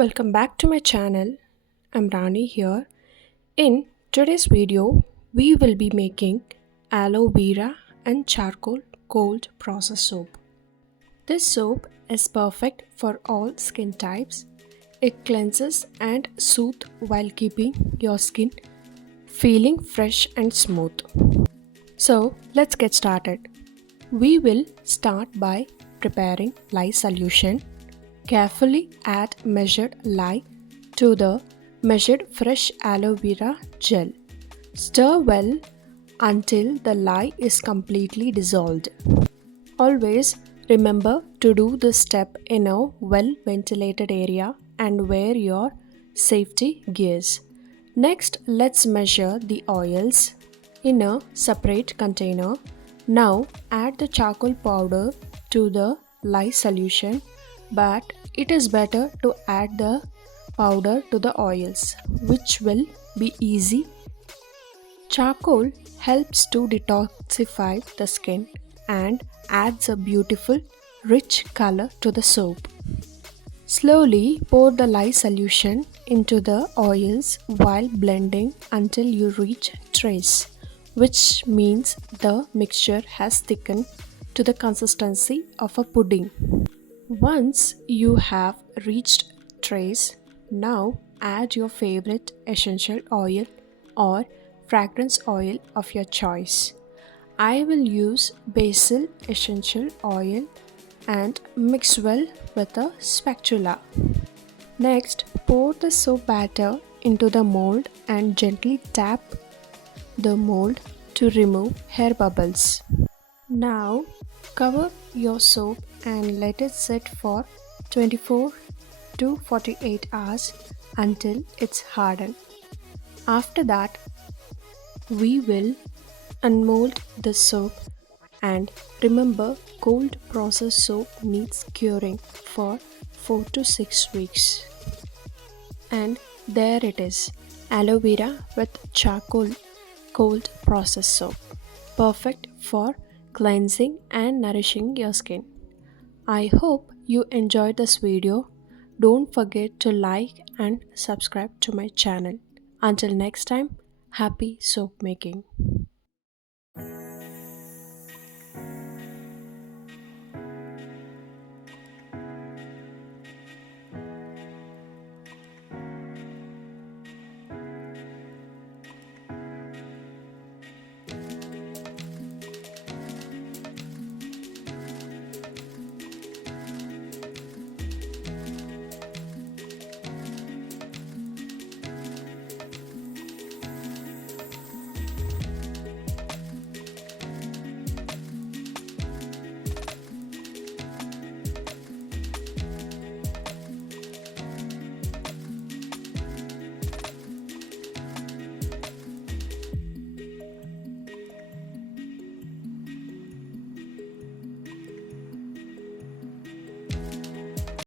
Welcome back to my channel. I'm Rani here. In today's video, we will be making aloe vera and charcoal cold process soap. This soap is perfect for all skin types. It cleanses and soothes while keeping your skin feeling fresh and smooth. So, let's get started. We will start by preparing lye solution. Carefully add measured lye to the measured fresh aloe vera gel. Stir well until the lye is completely dissolved. Always remember to do this step in a well ventilated area and wear your safety gears. Next, let's measure the oils in a separate container. Now, add the charcoal powder to the lye solution, but it is better to add the powder to the oils, which will be easy. Charcoal helps to detoxify the skin and adds a beautiful, rich color to the soap. Slowly pour the lye solution into the oils while blending until you reach trace, which means the mixture has thickened to the consistency of a pudding. Once you have reached trace, now add your favorite essential oil or fragrance oil of your choice. I will use basil essential oil and mix well with a spatula. Next, pour the soap batter into the mold and gently tap the mold to remove hair bubbles. Now, cover your soap and let it sit for 24 to 48 hours until it's hardened. After that, we will unmold the soap and remember cold process soap needs curing for 4 to 6 weeks. And there it is, aloe vera with charcoal cold process soap. Perfect for cleansing and nourishing your skin. I hope you enjoyed this video. Don't forget to like and subscribe to my channel. Until next time, happy soap making.